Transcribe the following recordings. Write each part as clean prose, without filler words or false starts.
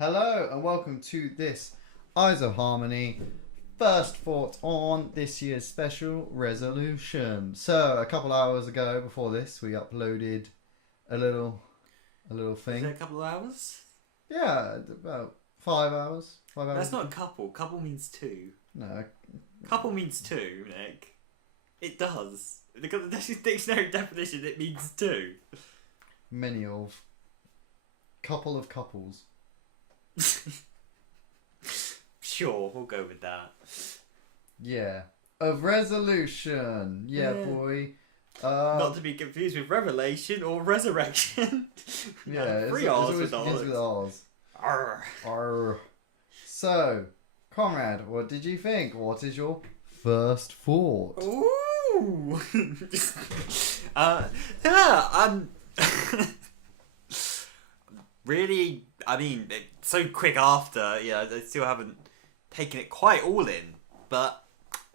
Hello and welcome to this Eyes of Harmony first thought on this year's special resolution. So a couple hours ago before this we uploaded a little thing. Is it a couple of hours? Yeah, about 5 hours. 5 hours. That's not a couple. Couple means two. No. Couple means two, Nick. It does. Because the dictionary definition, it means two. Many of. Couple of couples. Sure, we'll go with that. Yeah. Of resolution. Yeah, boy. Not to be confused with revelation or resurrection. Yeah, three it R's always with begins with R's. Arr. Arr. So, Conrad, what did you think? What is your first thought? Ooh. Yeah, really, I mean, so quick after, yeah, I still haven't taken it quite all in. But,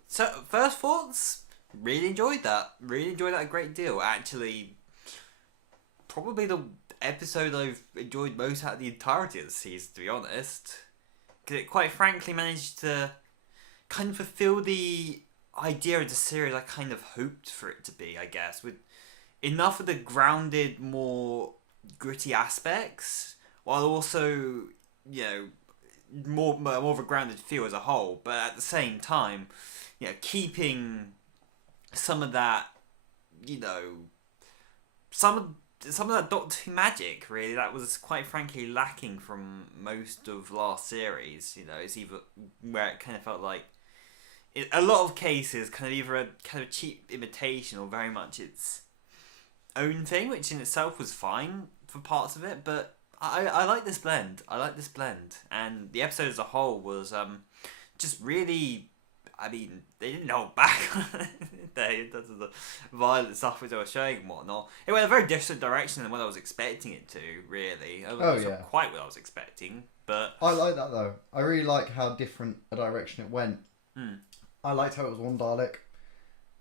so, first thoughts, really enjoyed that. Really enjoyed that a great deal. Actually, probably the episode I've enjoyed most out of the entirety of the season, to be honest. Because it quite frankly managed to kind of fulfill the idea of the series I kind of hoped for it to be, I guess. With enough of the grounded, more gritty aspects, while also, you know, more of a grounded feel as a whole, but at the same time, you know, keeping some of that, you know, some of that Doctor Who magic, really, that was quite frankly lacking from most of last series. You know, it's either where it kind of felt like, in a lot of cases, kind of either a kind of cheap imitation or very much its own thing, which in itself was fine for parts of it, but I like this blend. And the episode as a whole was just really, I mean, they didn't hold back in terms of the violent stuff which they were showing and whatnot. It went a very different direction than what I was expecting it to, really. It wasn't quite what I was expecting, but I like that though. I really like how different a direction it went. I liked how it was one Dalek,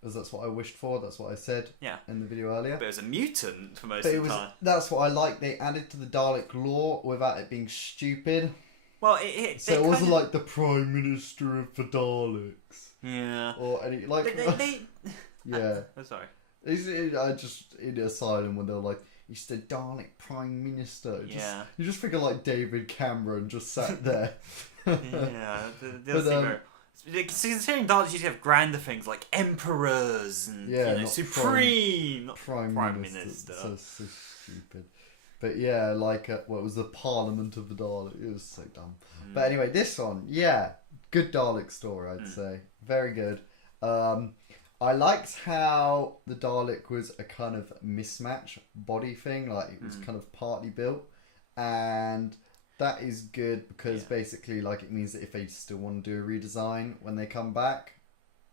because that's what I wished for, that's what I said in the video earlier. But it was a mutant for most of the time. That's what I liked. They added to the Dalek lore without it being stupid. Well, so it wasn't like the Prime Minister of the Daleks. Yeah. Or any, like... yeah. I'm sorry. I just, in Asylum, when they were like, he's the Dalek Prime Minister. You just figure like David Cameron just sat there. Yeah. Considering Daleks usually have grander things like emperors and supreme prime minister. So stupid. But yeah, like what was the Parliament of the Daleks? It was so dumb. But anyway, this one, good Dalek story, I'd say. Very good. I liked how the Dalek was a kind of mismatch body thing, like it was kind of partly built, and that is good because basically, like, it means that if they still want to do a redesign when they come back.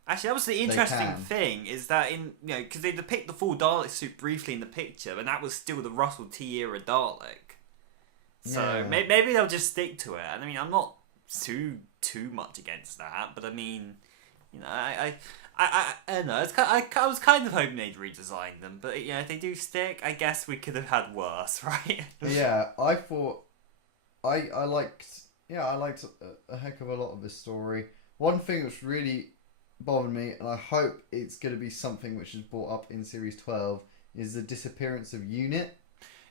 Actually, that was the interesting thing, is that because they depict the full Dalek suit briefly in the picture, and that was still the Russell T era Dalek. So maybe they'll just stick to it. And I mean, I'm not too much against that, but I mean, I don't know. I was kind of hoping they'd redesign them, but if they do stick, I guess we could have had worse, right? Yeah, I thought. I liked a heck of a lot of this story. One thing which really bothered me, and I hope it's going to be something which is brought up in Series 12, is the disappearance of Unit.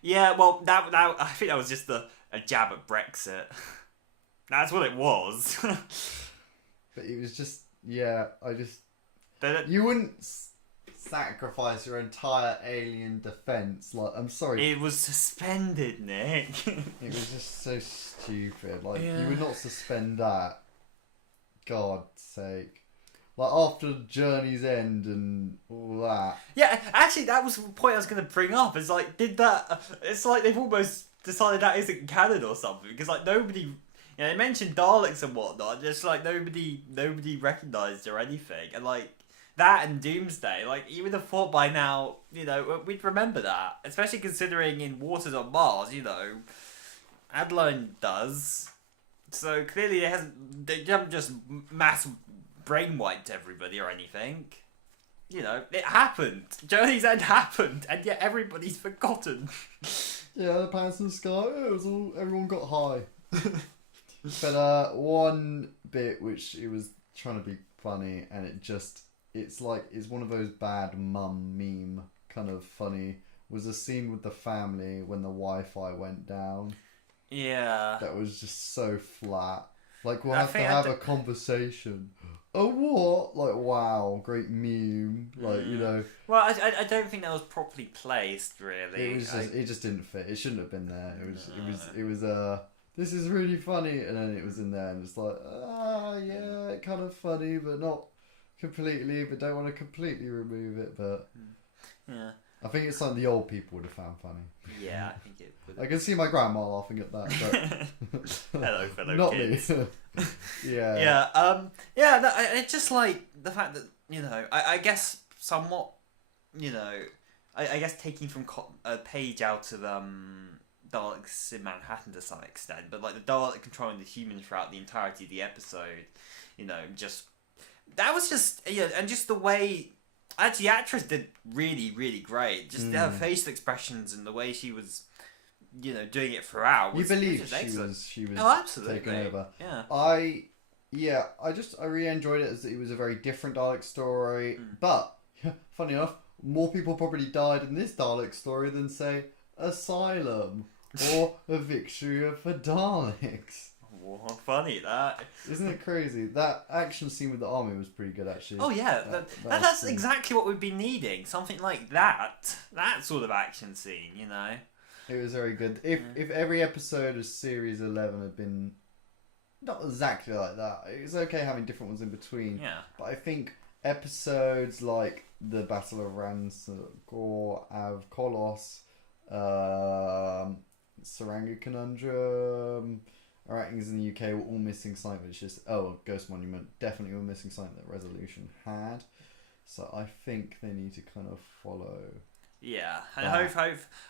Yeah, well, that I think that was just a jab at Brexit. That's what it was. But it was just, you wouldn't sacrifice your entire alien defense. Like, I'm sorry. It was suspended, Nick. It was just so stupid. Like, you would not suspend that. God's sake. Like, after Journey's End and all that. Yeah, actually, that was the point I was going to bring up. It's like, it's like they've almost decided that isn't canon or something. Because, like, nobody... they mentioned Daleks and whatnot. Just, like, nobody recognised or anything. And, like, that and Doomsday, like, you would have thought by now, we'd remember that. Especially considering in Waters on Mars, Adeline does. So clearly they haven't just mass brainwiped everybody or anything. It happened. Journey's End happened, and yet everybody's forgotten. Yeah, the planets in the sky, everyone got high. But one bit which it was trying to be funny, and it's one of those bad mum meme kind of funny, was a scene with the family when the Wi-Fi went down. Yeah. That was just so flat. Like, we'll have to have a conversation. Oh, what? Like, wow, great meme. Like, you know. Well, I don't think that was properly placed, really. It just didn't fit. It shouldn't have been there. It was this is really funny, and then it was in there, and it's like, yeah, kind of funny, but not completely. But don't want to completely remove it. But yeah, I think it's something the old people would have found funny. Yeah, I think it would. I can see my grandma laughing at that. But Hello, fellow not kids. me. Yeah. Yeah. It's just like the fact that, you know, I guess somewhat, you know, I guess taking from a page out of Daleks in Manhattan to some extent, but like the Dalek controlling the humans throughout the entirety of the episode, you know, that was just, yeah, and just the way, actually, the actress did really, really great. Just her facial expressions and the way she was, you know, doing it throughout. You believe she was taking over. Yeah. I really enjoyed it, as it was a very different Dalek story. But funny enough, more people probably died in this Dalek story than, say, Asylum or A Victory of the Daleks. Wow, funny that. Isn't it crazy? That action scene with the army was pretty good, actually. Oh yeah, that's exactly what we'd be needing. Something like that. That sort of action scene, you know. It was very good. If every episode of Series 11 had been not exactly like that, it's okay having different ones in between. Yeah. But I think episodes like the Battle of Ransgor, Av Kolos, Saranga Conundrum, Arachnids in the UK were all missing something, which is Ghost Monument definitely were missing something that Resolution had. So I think they need to kind of follow. Yeah, and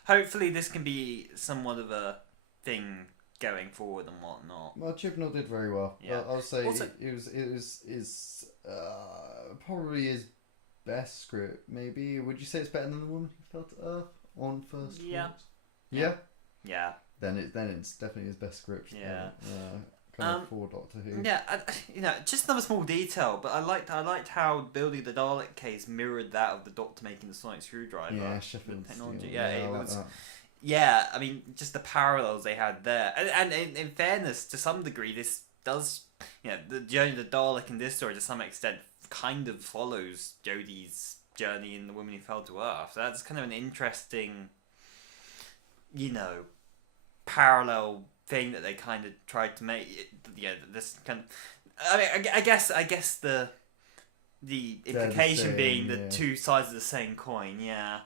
hopefully this can be somewhat of a thing going forward and whatnot. Well, Chibnall did very well. Yeah. I'll say Also, it was probably his best script. Maybe would you say it's better than The Woman Who Fell to Earth on first? Yeah. Yeah. Yeah. Then it's definitely his best script. Yeah. Kind of for Doctor Who. Yeah, you know, just another small detail, but I liked how building the Dalek case mirrored that of the Doctor making the sonic screwdriver. Yeah, Sheffield technology. Steel. Yeah, it it like was. That. Yeah, I mean, just the parallels they had there, and in fairness, to some degree, this does, you know, the journey of the Dalek in this story to some extent kind of follows Jodie's journey in The Woman Who Fell to Earth. So that's kind of an interesting, you know, parallel thing that they kind of tried to make. Yeah, this kind of. I mean, I guess the implication being the two sides of the same coin. Yeah.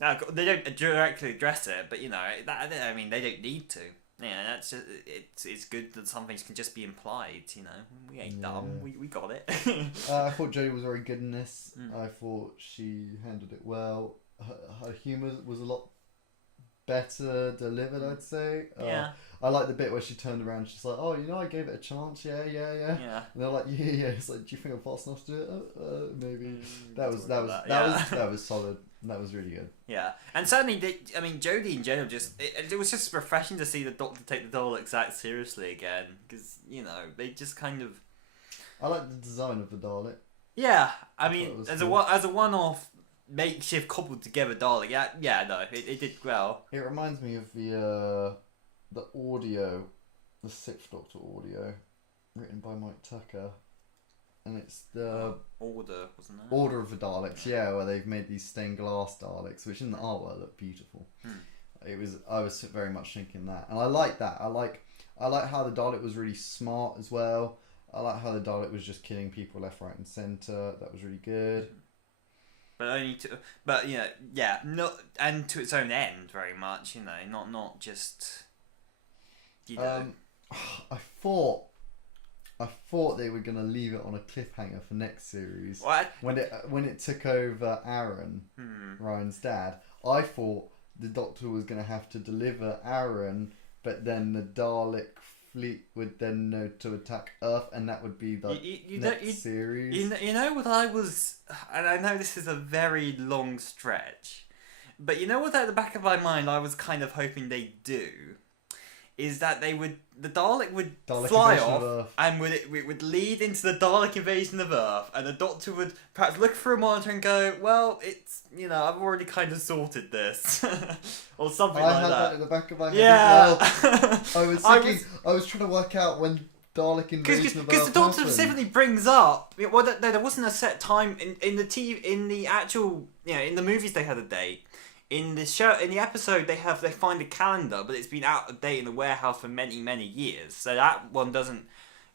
Now, they don't directly address it, but you know, I mean, they don't need to. Yeah, that's just, it's good that some things can just be implied. You know, we ain't dumb. We got it. I thought Jodie was very good in this. I thought she handled it well. Her humour was a lot better delivered, I'd say. Yeah. I like the bit where she turned around and she's like, oh, you know, I gave it a chance, yeah. And they're like, yeah. It's like, do you think I'm fast enough to do it? Maybe. That was solid. That was really good. Yeah, and certainly, Jodie in general, it was just refreshing to see the Doctor take the Daleks that seriously again, because, you know, they just kind of. I like the design of the Dalek. Yeah, I mean, as cool. as a one-off makeshift cobbled together Dalek, it did well. It reminds me of the audio, the Sixth Doctor audio, written by Mike Tucker. And it's the Order, wasn't it? Order of the Daleks, yeah, where they've made these stained glass Daleks, which in the artwork look beautiful. I was very much thinking that, and I like that. I like how the Dalek was really smart as well. I like how the Dalek was just killing people left, right, and centre. That was really good. But you know, yeah, not and to its own end very much. You know, not just. You know. I thought they were gonna leave it on a cliffhanger for next series. What? When it took over Aaron, Ryan's dad, I thought the Doctor was gonna have to deliver Aaron, but then the Dalek fleet would then know to attack Earth, and that would be the next series. You know what I was, and I know this is a very long stretch, but you know what, at the back of my mind, I was kind of hoping they'd do is that the Dalek would Dalek fly invasion off, of Earth. and it would lead into the Dalek invasion of Earth, and the Doctor would perhaps look through a monitor and go, well, it's, I've already kind of sorted this, or something I like had that. that in the back of my head Yeah. as well. I was trying to work out when Dalek invasion of Earth Because the Doctor happened. specifically brings up, well, there wasn't a set time in the actual, in the movies they had a date. In the episode, they find a calendar, but it's been out of date in the warehouse for many, many years. So that one doesn't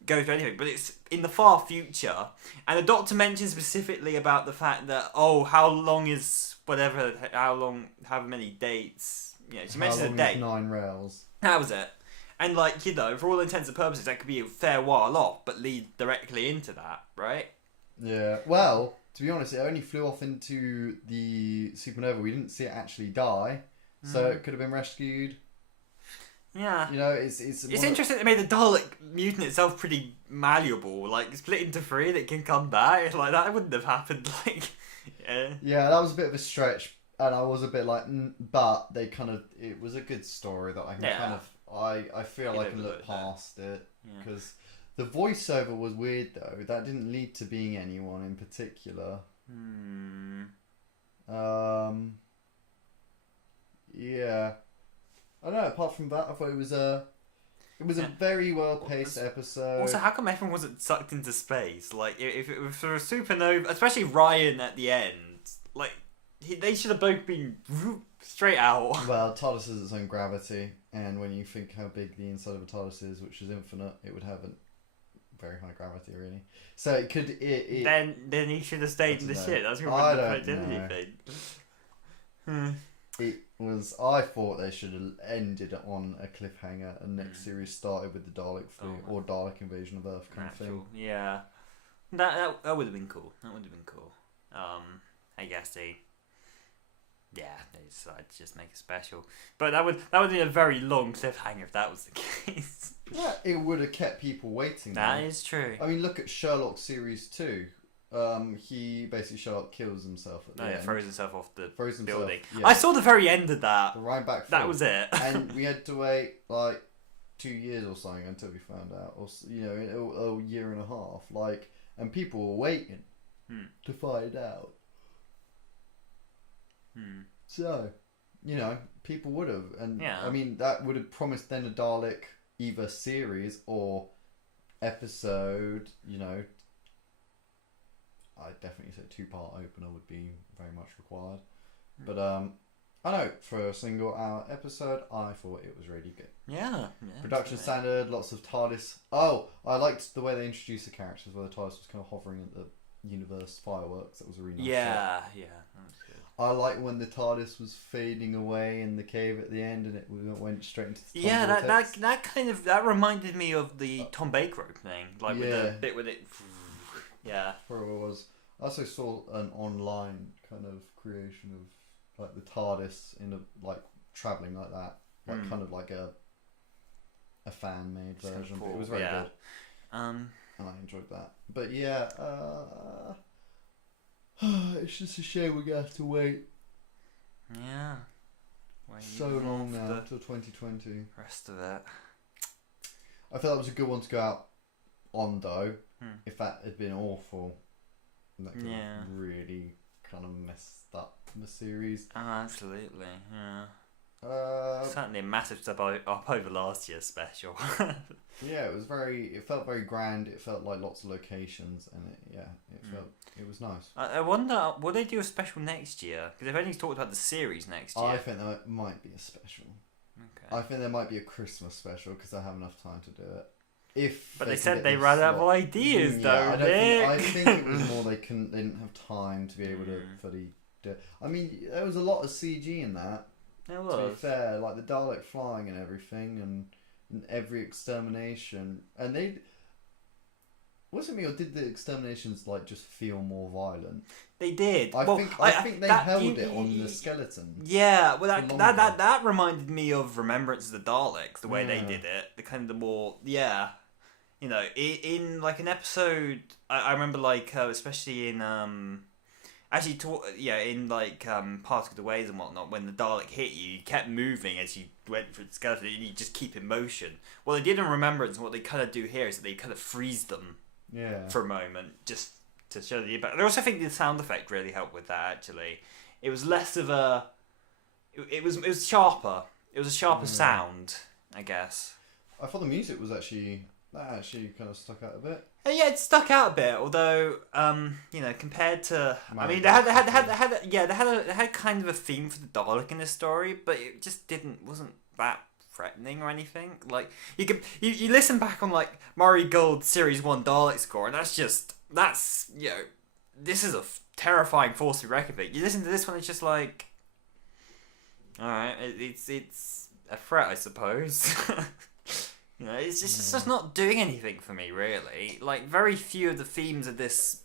go through anything. But it's in the far future, and the Doctor mentions specifically about the fact that how long is however many dates. She mentions a date. 9 rails. That was it. And for all intents and purposes, that could be a fair while off, but lead directly into that, right? Yeah. Well, to be honest, it only flew off into the supernova. We didn't see it actually die, so it could have been rescued. Yeah. It's interesting they made the Dalek mutant itself pretty malleable. Like, split into 3 and it can come back. Like, that wouldn't have happened. Yeah, that was a bit of a stretch, and I was a bit like, but they it was a good story that I can I feel I can look past it, because the voiceover was weird though. That didn't lead to being anyone in particular. Yeah. I don't know, apart from that, I thought it was a very well paced episode. Also, how come everyone wasn't sucked into space? Like, if it was for a supernova, especially Ryan at the end, they should have both been straight out. Well, TARDIS has its own gravity, and when you think how big the inside of a TARDIS is, which is infinite, it would have a very high gravity, really. So it could. Then he should have stayed in the ship. That's going to affect anything. It was. I thought they should have ended on a cliffhanger, and next series started with the Dalek fleet or Dalek invasion of Earth kind of thing. Yeah, that would have been cool. That would have been cool. I guess they decided to just make a special, but that would be a very long cliffhanger if that was the case. Yeah, it would have kept people waiting. That is true. I mean, look at Sherlock series 2. Sherlock kills himself at the end. Throws himself off the building. Himself, yeah. I saw the very end of that. The right back. That was it. And we had to wait 2 years or something until we found out, or a year and a half. And people were waiting to find out. So, people would have, and I mean that would have promised then a Dalek either series or episode. I'd definitely say 2-part opener would be very much required. But I know for a single hour episode, I thought it was really good. Yeah. Production standard, lots of TARDIS. Oh, I liked the way they introduced the characters, where the TARDIS was kind of hovering at the universe fireworks. That was a really nice shot. Yeah, that was good. I like when the TARDIS was fading away in the cave at the end, and it went straight into the that reminded me of the Tom Baker opening, with the bit with it. Yeah, whatever it was. I also saw an online kind of creation of the TARDIS in traveling like that, kind of like a fan made version. Cool. It was very good. And I enjoyed that. But yeah, it's just a shame we're gonna have to wait. Yeah. So long now till 2020. Rest of it. I felt that was a good one to go out on though. If that had been awful, that could have really kind of messed up the series. Oh, absolutely. Yeah. Certainly a massive step up over last year's special. Yeah, it felt very grand. It felt like lots of locations, and it was nice. I wonder, will they do a special next year? Because they've only talked about the series next year. I think there might be a special. Okay. I think there might be a Christmas special because they have enough time to do it. But they said they ran out of ideas, though. I think it was more they didn't have time to be able to fully do it. I mean, there was a lot of CG in that. There was. To be fair, the Dalek flying and everything, and every extermination, and they. Was it me, or did the exterminations just feel more violent? They did. I think they held it on the skeleton. Yeah, well, that reminded me of Remembrance of the Daleks. The way they did it, the more in an episode, I remember especially in actually, in like particle ways and whatnot, when the Dalek hit you, you kept moving as you went through the skeleton, and you just keep in motion. What they did in Remembrance, and what they kind of do here, is that they kind of freeze them for a moment, just to show the impact. I also think the sound effect really helped with that. Actually, it was less of a. It was sharper. It was a sharper sound, I guess. I thought the music was actually kind of stuck out a bit. Yeah, it stuck out a bit. Although, compared to, they had kind of a theme for the Dalek in this story, but it just wasn't that threatening or anything. Like you listen back on like Murray Gold's Series 1 Dalek score, and this is a terrifying force to be reckoned with. You listen to this one, it's just like, all right, it's a threat, I suppose. It's just not doing anything for me, really. Like, very few of the themes of this,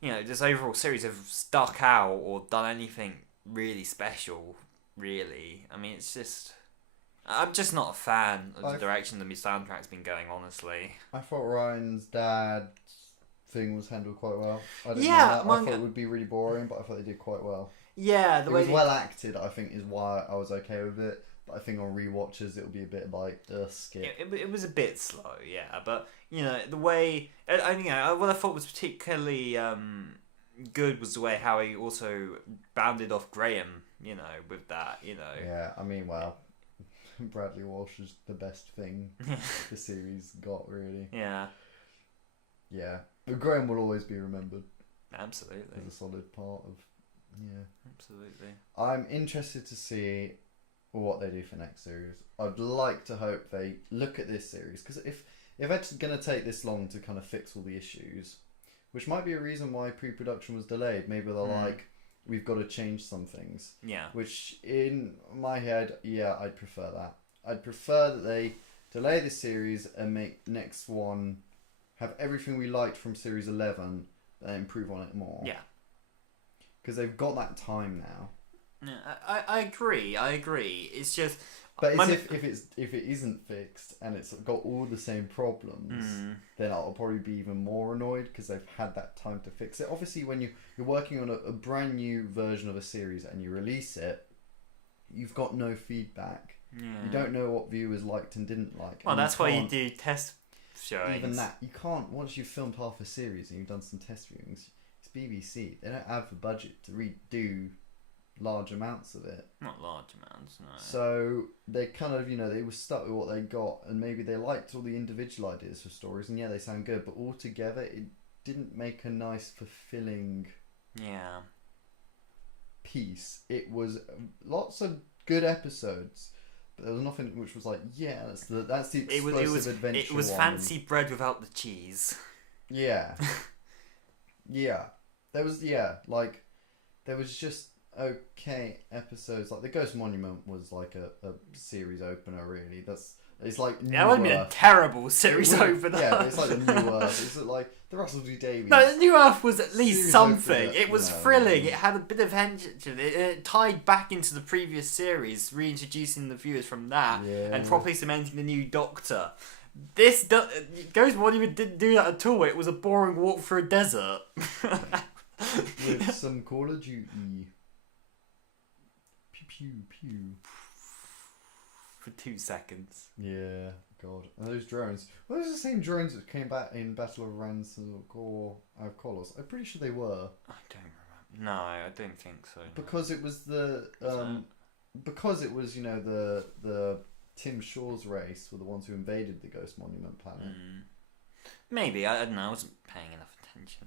this overall series have stuck out or done anything really special, really. I mean, I'm just not a fan of the direction the soundtrack's been going, honestly. I thought Ryan's dad thing was handled quite well. I thought it would be really boring, but I thought they did quite well. Yeah, it was well acted, I think, is why I was okay with it. But I think on rewatches it'll be a bit like skip. It was a bit slow, yeah. But the way what I thought was particularly good was the way how he also bounded off Graham. With that. Yeah, I mean, well, Bradley Walsh is the best thing the series got, really. Yeah. Yeah, but Graham will always be remembered. Absolutely. As a solid part of. Yeah. Absolutely. I'm interested to see what they do for next series. I'd like to hope they look at this series, because if it's going to take this long to kind of fix all the issues, which might be a reason why pre-production was delayed, maybe they're like, we've got to change some things. Yeah. Which in my head, I'd prefer that. I'd prefer that they delay this series and make next one have everything we liked from series 11 and improve on it more. Yeah. Because they've got that time now. Yeah, I agree. It's just, but if it isn't fixed and it's got all the same problems, then I'll probably be even more annoyed because they've had that time to fix it. Obviously, when you're working on a brand new version of a series and you release it, you've got no feedback. Yeah. You don't know what viewers liked and didn't like. Well, that's why you do test showings. Even that, you can't. Once you've filmed half a series and you've done some test viewings, it's BBC. They don't have the budget to redo large amounts of it. Not large amounts, no. So they kind of, they were stuck with what they got, and maybe they liked all the individual ideas for stories, and they sound good, but altogether it didn't make a nice, fulfilling piece. It was lots of good episodes, but there was nothing which was like, that's the explosive adventure. It was fancy bread without the cheese. Yeah. Yeah. There was just okay episodes. Like the Ghost Monument was like a series opener, really. It's like that would have been a terrible series opener. Yeah, but it's like the New Earth. It's like the Russell T Davies. No, the New Earth was at least something. Opener, it was thrilling. It had a bit of tension. It tied back into the previous series, reintroducing the viewers from that and properly cementing the new Doctor. This Ghost Monument didn't do that at all. It was a boring walk through a desert. With some Call of Duty. Pew pew. For 2 seconds. Yeah, God. And those drones. Were those the same drones that came back in Battle of Ransom or Kolos? I'm pretty sure they were. I don't remember. No, I don't think so. Because it was the the Tim Shaw's race were the ones who invaded the Ghost Monument planet. Maybe, I don't know. I wasn't paying enough attention.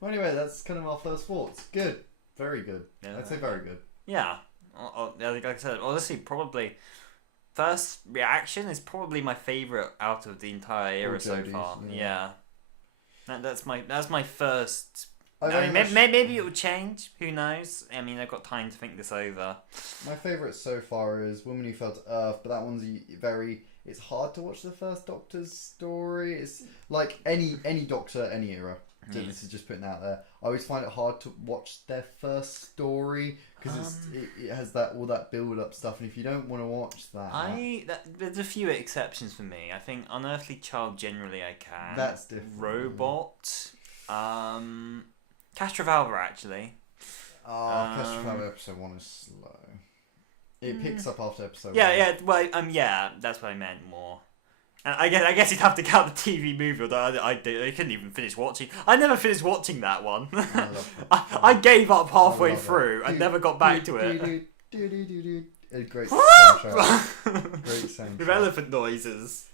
Well, anyway, that's kind of our first thoughts. Good. Very good. Yeah, I'd say very good. Yeah. Like I said, honestly, probably first reaction is probably my favourite out of the entire era so far. Yeah. That's my first. Maybe it will change. Who knows? I mean, I've got time to think this over. My favourite so far is Woman Who Fell to Earth, but that one's it's hard to watch the first Doctor's story. It's like any Doctor, any era. This is just putting out there. I always find it hard to watch their first story because it has all that build up stuff, and if you don't want to watch that, there's a few exceptions for me. I think Unearthly Child generally I can. That's different. Robot. Castrovalva, actually. Castrovalva episode 1 is slow. It picks up after episode 1. Yeah. Well, yeah, that's what I meant more. And I guess you'd have to count the TV movie, although I couldn't even finish watching. I never finished watching that one. I gave up halfway through and never got back to it. A great soundtrack. Great soundtrack. With elephant noises.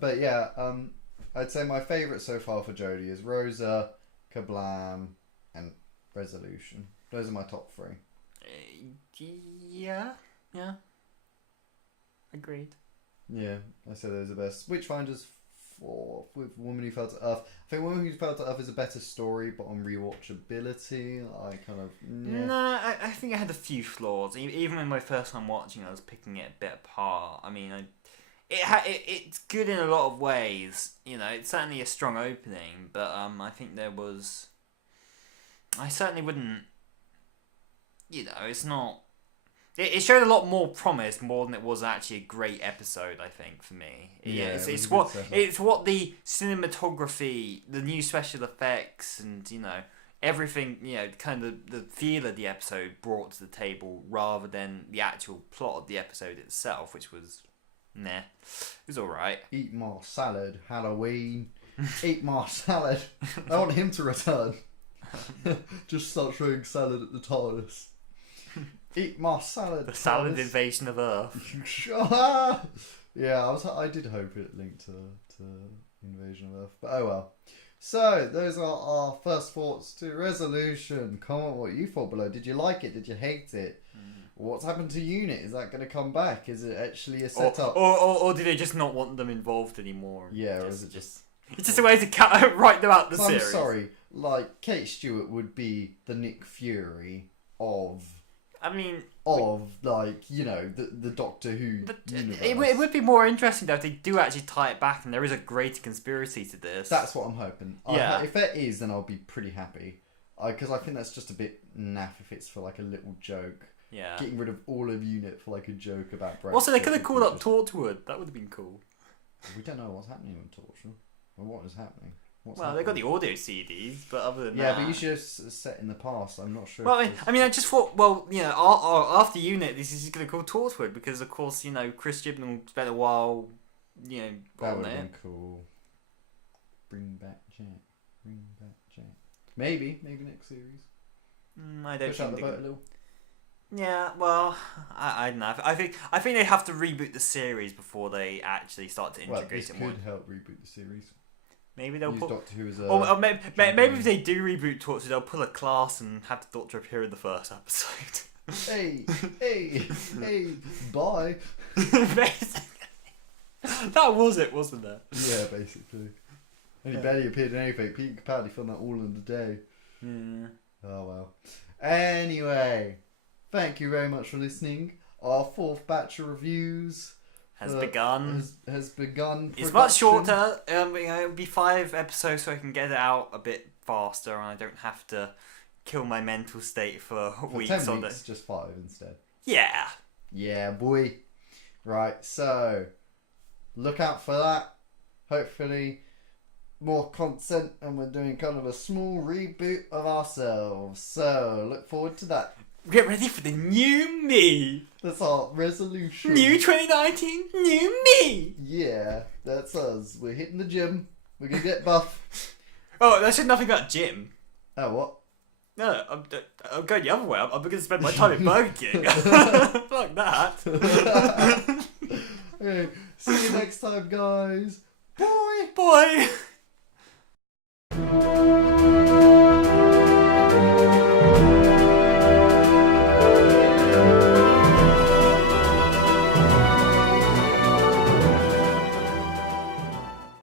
But yeah, I'd say my favourite so far for Jodie is Rosa, Kablam, and Resolution. Those are my top 3. Yeah. Agreed. Yeah, I say those are the best. Witchfinder's 4 with Woman Who Fell to Earth. I think Woman Who Fell to Earth is a better story, but on rewatchability, I kind of... Yeah. No, I think it had a few flaws. Even when my first time watching, I was picking it a bit apart. I mean, it's good in a lot of ways. You know, it's certainly a strong opening, but I think there was... I certainly wouldn't... You know, it's not... It showed a lot more promise more than it was actually a great episode, I think, for me. Yeah, it's what the cinematography, the new special effects, and, you know, everything, you know, kind of the feel of the episode brought to the table rather than the actual plot of the episode itself, which was, nah, it was alright. Eat more salad, Halloween. Eat more salad. I want him to return. Just start throwing salad at the TARDIS. Eat more salad. The salad invasion of Earth. Yeah, I did hope it linked to Invasion of Earth, but oh well. So those are our first thoughts to Resolution. Comment what you thought below. Did you like it? Did you hate it? What's happened to Unit? Is that going to come back? Is it actually a setup? Or do they just not want them involved anymore? Yeah, or is it just... It's just a way to write them out the series. I'm sorry. Like, Kate Stewart would be the Nick Fury of... I mean... Of, like, you know, the Doctor Who universe. It would be more interesting, though, if they do actually tie it back and there is a greater conspiracy to this. That's what I'm hoping. Yeah. If there is, then I'll be pretty happy. Because I think that's just a bit naff if it's for, like, a little joke. Yeah. Getting rid of all of Unit for, like, a joke about Brexit. Also, they could have called up Torchwood. That would have been cool. We don't know what's happening with Torchwood. Or what is happening. They got the audio CDs, but other than that... Yeah, but you should have set in the past. I'm not sure. Well, I just thought, you know, after Unit, this is going to call Torchwood because, of course, you know, Chris Chibnall spent a while, you know, that on would it. have been cool. Bring back Jack. Maybe next series. I don't Push out think the boat a little. Yeah, well, I don't know. I think they have to reboot the series before they actually start to integrate it more. This could help reboot the series. Maybe they'll use put... Doctor Who as a... Or maybe if they do reboot Torchwood, they'll pull a class and have the Doctor appear in the first episode. Hey, bye. Basically. That was it, wasn't it? Yeah, basically. And he barely appeared in anything. Peter Capaldi filmed that all in a day. Yeah. Oh, well. Anyway, thank you very much for listening. Our 4th batch of reviews... Has begun. Has begun. It's much shorter. It'll be 5 episodes, so I can get it out a bit faster, and I don't have to kill my mental state for weeks 10 on weeks, it. just 5 instead. Yeah. Yeah, boy. Right, so look out for that. Hopefully, more content, and we're doing kind of a small reboot of ourselves. So look forward to that. Get ready for the new me. That's our resolution. New 2019, new me. Yeah, that's us. We're hitting the gym. We're gonna get buff. Oh, that said nothing about gym. Oh, what? No, I'm going the other way. I'm going to spend my time in Burger King. Fuck that. Okay, see you next time, guys. Bye. Bye.